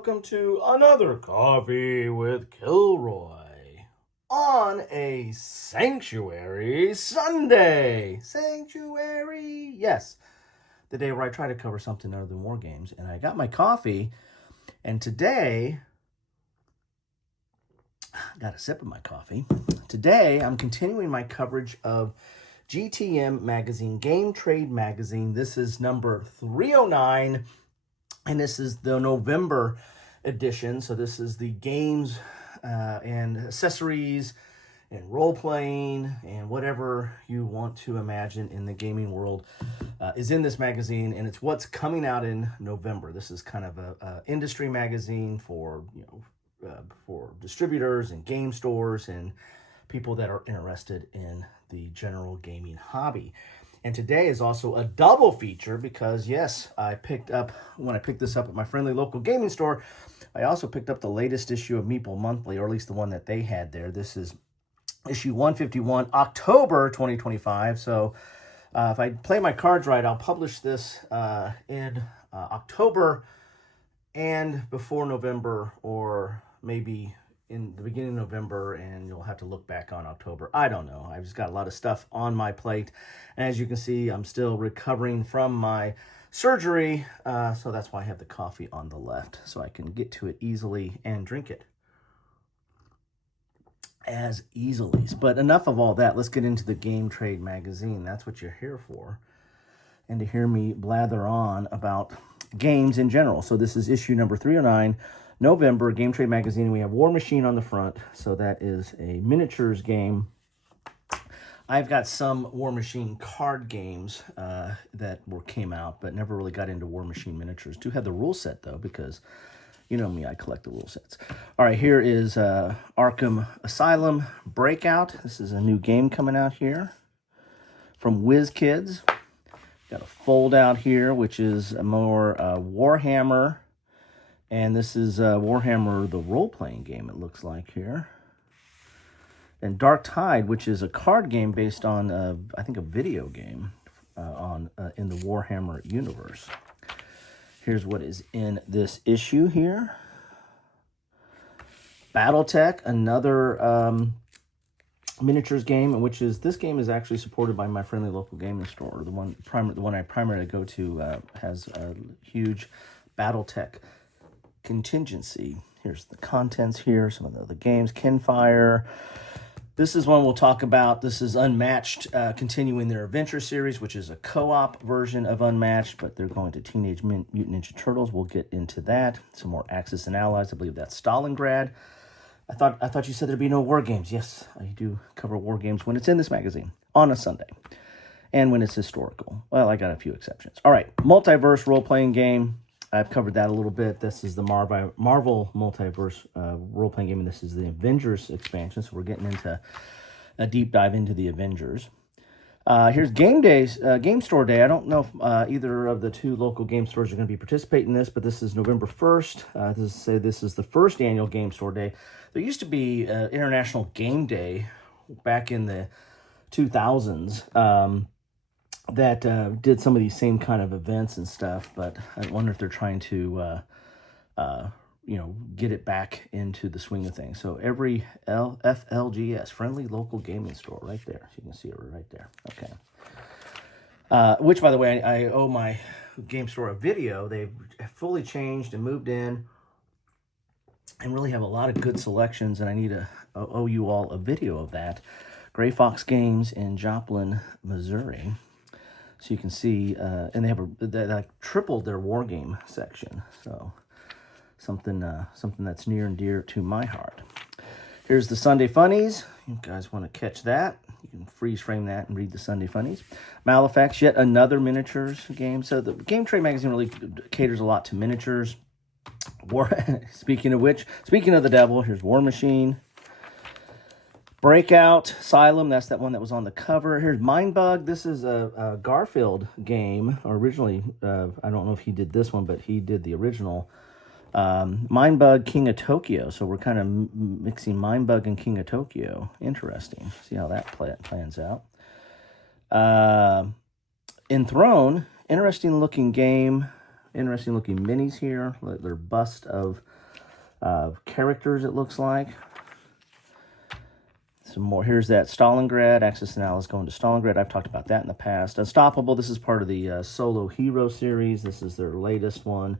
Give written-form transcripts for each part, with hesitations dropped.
welcome to another Coffee with Kilroy on a Sanctuary Sunday. Sanctuary, yes. The day where I try to cover something other than war games. And I got my coffee, and today, got a sip of my coffee. Today, I'm continuing my coverage of GTM magazine, Game Trade magazine. This is number 309. And this is the November edition. So this is the games and accessories and role-playing and whatever you want to imagine in the gaming world is in this magazine. And it's what's coming out in November. This is kind of a industry magazine for, for distributors and game stores and people that are interested in the general gaming hobby. And today is also a double feature because, yes, when I picked this up at my friendly local gaming store, I also picked up the latest issue of Meeple Monthly, or at least the one that they had there. This is issue 151, October 2025. So if I play my cards right, I'll publish this in October and before November, or maybe in the beginning of November, and you'll have to look back on October. I don't know. I've just got a lot of stuff on my plate. And as you can see, I'm still recovering from my surgery. So that's why I have the coffee on the left, so I can get to it easily and drink it as easily. But enough of all that. Let's get into the Game Trade magazine. That's what you're here for. And to hear me blather on about games in general. So this is issue number 309. November, Game Trade magazine. We have War Machine on the front, so that is a miniatures game. I've got some War Machine card games that came out, but never really got into War Machine miniatures. Do have the rule set, though, because you know me, I collect the rule sets. All right, here is Arkham Asylum Breakout. This is a new game coming out here from WizKids. Got a fold out here, which is a more Warhammer. And this is Warhammer, the role-playing game, it looks like here. And Dark Tide, which is a card game based on, I think, a video game in the Warhammer universe. Here's what is in this issue here. Battletech, another miniatures game, this game is actually supported by my friendly local gaming store. The one I primarily go to has a huge Battletech contingency. Here's the contents here, some of the other games. Kinfire. This is one we'll talk about. This is Unmatched, continuing their adventure series, which is a co-op version of Unmatched, but they're going to Teenage Mutant Ninja Turtles. We'll get into that. Some more Axis and Allies. I believe that's Stalingrad. I thought you said there'd be no war games. Yes, I do cover war games when it's in this magazine on a Sunday and when it's historical. Well, I got a few exceptions. All right, multiverse role-playing game. I've covered that a little bit. This is the Marvel Multiverse role-playing game, and this is the Avengers expansion, so we're getting into a deep dive into the Avengers. Here's Game Store Day. I don't know if either of the two local game stores are going to be participating in this, but this is November 1st. This is the first annual Game Store Day. There used to be International Game Day back in the 2000s. That did some of these same kind of events and stuff, but I wonder if they're trying to, get it back into the swing of things. So every FLGS, Friendly Local Gaming Store, right there. So you can see it right there. Okay. Which, by the way, I owe my game store a video. They've fully changed and moved in and really have a lot of good selections, and I need to owe you all a video of that. Gray Fox Games in Joplin, Missouri. So you can see, and they tripled their war game section. So something that's near and dear to my heart. Here's the Sunday Funnies. You guys want to catch that? You can freeze frame that and read the Sunday Funnies. Malefax, yet another miniatures game. So the Game Trade magazine really caters a lot to miniatures. Speaking of the devil, here's War Machine. Breakout, Asylum, that's that one that was on the cover. Here's Mindbug. This is a Garfield game, or originally, I don't know if he did this one, but he did the original. Mindbug, King of Tokyo. So we're kind of mixing Mindbug and King of Tokyo. Interesting. See how that plans out. Enthroned, interesting looking game interesting looking minis here. They're bust of characters, it looks like. Some more. Here's that Stalingrad. Axis and Allies going to Stalingrad. I've talked about that in the past. Unstoppable. This is part of the Solo Hero series. This is their latest one.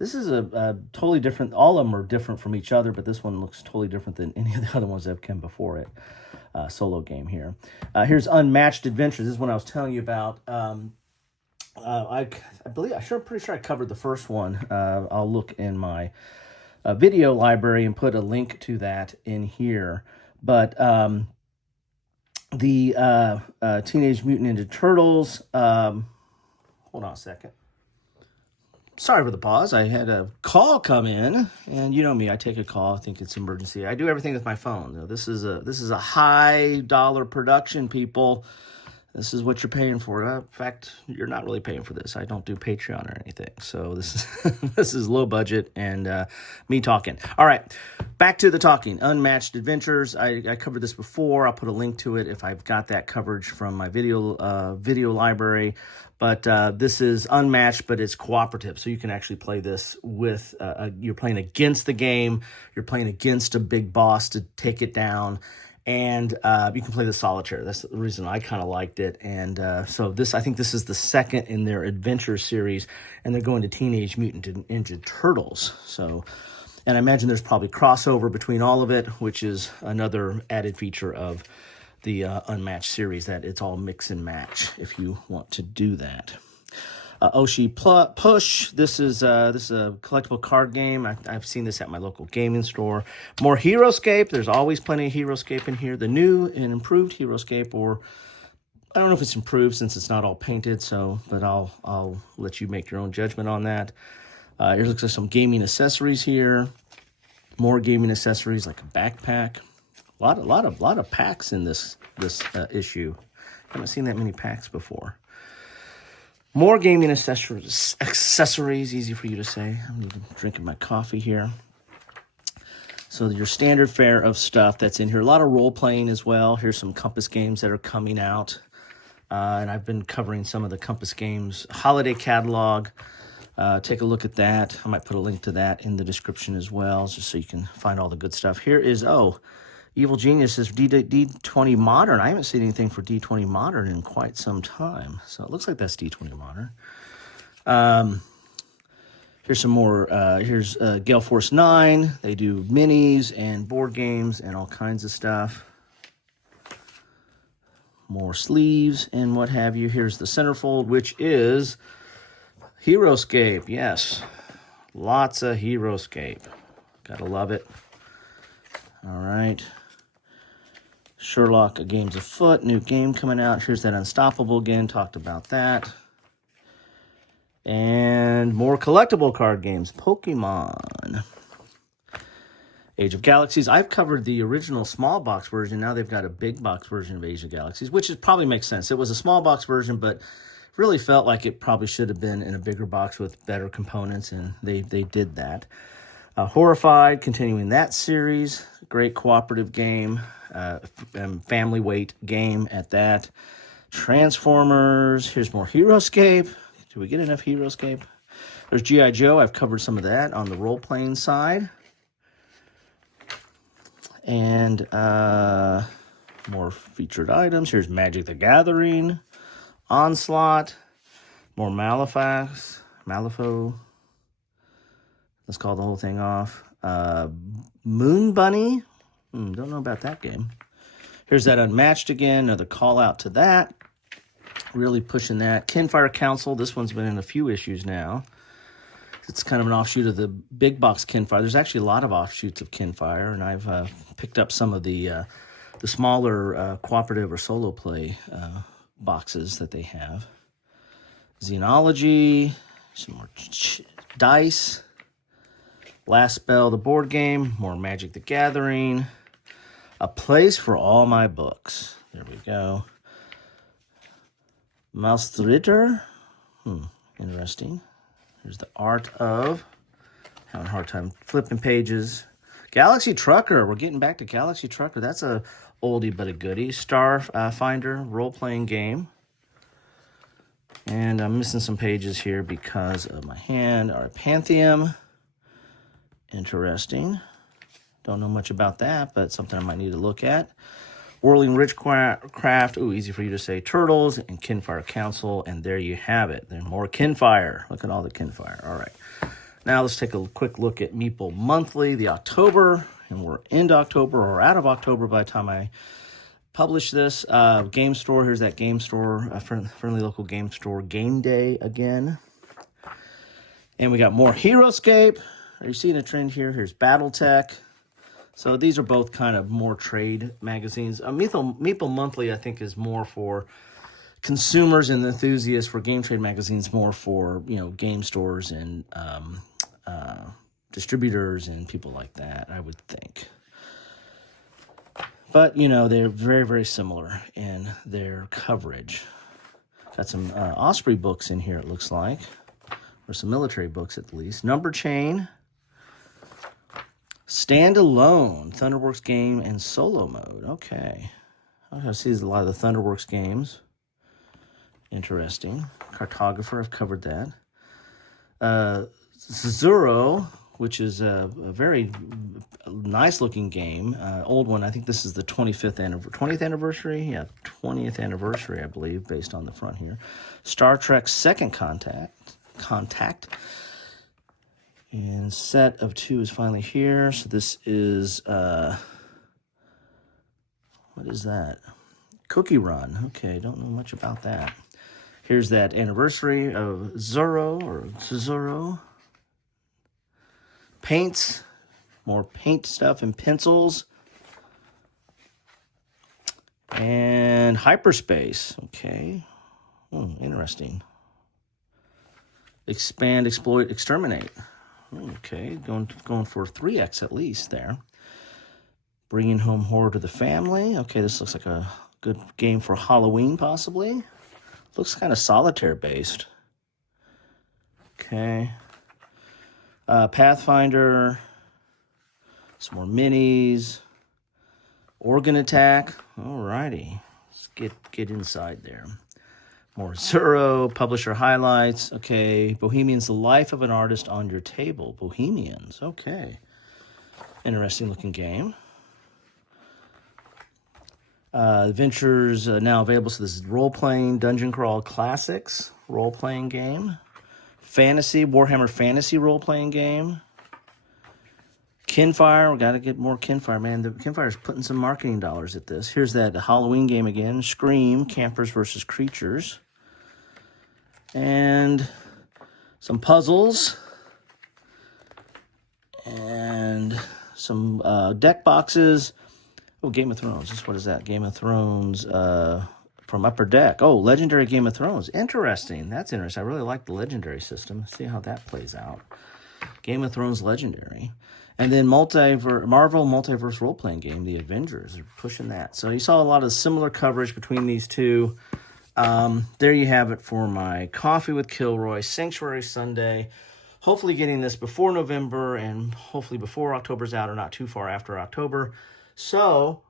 This is a totally different. All of them are different from each other, but this one looks totally different than any of the other ones that have come before it. Solo game here. Here's Unmatched Adventures. This is one I was telling you about. I believe, I'm pretty sure I covered the first one. I'll look in my video library and put a link to that in here. But the Teenage Mutant Ninja Turtles, hold on a second. Sorry for the pause. I had a call come in, and you know me, I take a call. I think it's emergency. I do everything with my phone. This is a high dollar production, people. This is what you're paying for. In fact, you're not really paying for this. I don't do Patreon or anything. So this is this is low budget and me talking. All right, back to the talking. Unmatched Adventures. I covered this before. I'll put a link to it if I've got that coverage from my video library. But this is Unmatched, but it's cooperative. So you can actually play this with, you're playing against the game. You're playing against a big boss to take it down. And you can play the solitaire. That's the reason I kind of liked it. And so I think this is the second in their adventure series, and they're going to Teenage Mutant Ninja Turtles. So, and I imagine there's probably crossover between all of it, which is another added feature of the Unmatched series, that it's all mix and match if you want to do that. Oshi Push. This is a collectible card game. I've seen this at my local gaming store. More Heroescape. There's always plenty of Heroescape in here. The new and improved Heroescape, or I don't know if it's improved since it's not all painted. So, but I'll let you make your own judgment on that. Here looks like some gaming accessories here. More gaming accessories like a backpack. A lot of packs in this issue. Haven't seen that many packs before. More gaming accessories, easy for you to say. I'm drinking my coffee here. So your standard fare of stuff that's in here. A lot of role-playing as well. Here's some Compass games that are coming out. And I've been covering some of the Compass games holiday catalog. Take a look at that. I might put a link to that in the description as well, just so you can find all the good stuff. Here is, Evil Genius is D20 Modern. I haven't seen anything for D20 Modern in quite some time. So it looks like that's D20 Modern. Here's some more. Here's Gale Force 9. They do minis and board games and all kinds of stuff. More sleeves and what have you. Here's the centerfold, which is Heroescape. Yes, lots of Heroescape. Gotta love it. All right. Sherlock, A Game's Afoot, new game coming out. Here's that Unstoppable again, talked about that. And more collectible card games, Pokemon. Age of Galaxies. I've covered the original small box version. Now they've got a big box version of Age of Galaxies, which probably makes sense. It was a small box version, but really felt like it probably should have been in a bigger box with better components, and they did that. Horrified, continuing that series. Great cooperative game. Family weight game at that. Transformers. Here's more Heroescape. Do we get enough Heroescape? There's G.I. Joe. I've covered some of that on the role-playing side. And more featured items. Here's Magic the Gathering. Onslaught. More Malifaux. Let's call the whole thing off. Moon Bunny. Don't know about that game. Here's that Unmatched again. Another call out to that. Really pushing that. Kinfire Council. This one's been in a few issues now. It's kind of an offshoot of the big box Kinfire. There's actually a lot of offshoots of Kinfire, and I've picked up some of the smaller cooperative or solo play boxes that they have. Xenology. Some more dice. Last Spell, the board game. More Magic the Gathering. A Place for All My Books. There we go. Maustritter. Interesting. Here's the art of. Having a hard time flipping pages. Galaxy Trucker. We're getting back to Galaxy Trucker. That's a oldie but a goodie. Star Finder role-playing game. And I'm missing some pages here because of my hand. All right, Pantheon. Interesting. Don't know much about that, but something I might need to look at. Whirling Richcraft. Ooh, easy for you to say. Turtles and Kinfire Council. And there you have it. There's more Kinfire. Look at all the Kinfire. All right. Now let's take a quick look at Meeple Monthly, the October. And we're into October or out of October by the time I publish this. Game store. Here's that game store. Friendly local game store. Game Day again. And we got more HeroScape. Are you seeing a trend here? Here's Battletech. So these are both kind of more trade magazines. Meeple Monthly, I think, is more for consumers and enthusiasts. For Game Trade magazines, more for game stores and distributors and people like that, I would think. But they're very, very similar in their coverage. Got some Osprey books in here, it looks like, or some military books at least. Number Chain. Standalone, Thunderworks game and solo mode. Okay. I see a lot of the Thunderworks games. Interesting. Cartographer, I've covered that. Zero, which is a very nice looking game. Old one, I think this is the 20th anniversary? Yeah, 20th anniversary, I believe, based on the front here. Star Trek Second Contact. And set of 2 is finally here. So this is, what is that? Cookie Run. Okay, don't know much about that. Here's that anniversary of Zorro. Paints. More paint stuff and pencils. And Hyperspace. Okay. Interesting. Expand, Exploit, Exterminate. Okay, going for 3x at least there. Bringing Home Horror to the Family. Okay, this looks like a good game for Halloween, possibly. Looks kind of solitaire-based. Okay. Pathfinder. Some more minis. Organ Attack. Alrighty. Let's get inside there. More Zero, Publisher Highlights. Okay, Bohemians, the Life of an Artist on Your Table. Bohemians, okay. Interesting looking game. Adventures now available. So this is role-playing Dungeon Crawl Classics role-playing game. Warhammer Fantasy role-playing game. Kinfire, we got to get more Kinfire, man. The Kinfire's putting some marketing dollars at this. Here's that Halloween game again. Scream, Campers versus Creatures. And some puzzles. And some deck boxes. Oh, Game of Thrones. What is that? Game of Thrones from Upper Deck. Oh, Legendary Game of Thrones. Interesting. That's interesting. I really like the Legendary system. Let's see how that plays out. Game of Thrones Legendary. And then Marvel Multiverse role-playing game, The Avengers. They're pushing that. So you saw a lot of similar coverage between these two. There you have it for my Coffee with Kilroy Sanctuary Sunday. Hopefully getting this before November and hopefully before October's out or not too far after October. So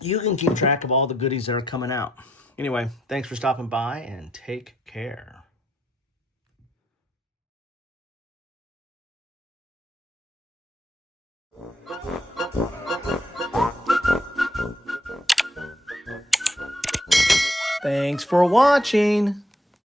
you can keep track of all the goodies that are coming out. Anyway, thanks for stopping by and take care. Thanks for watching.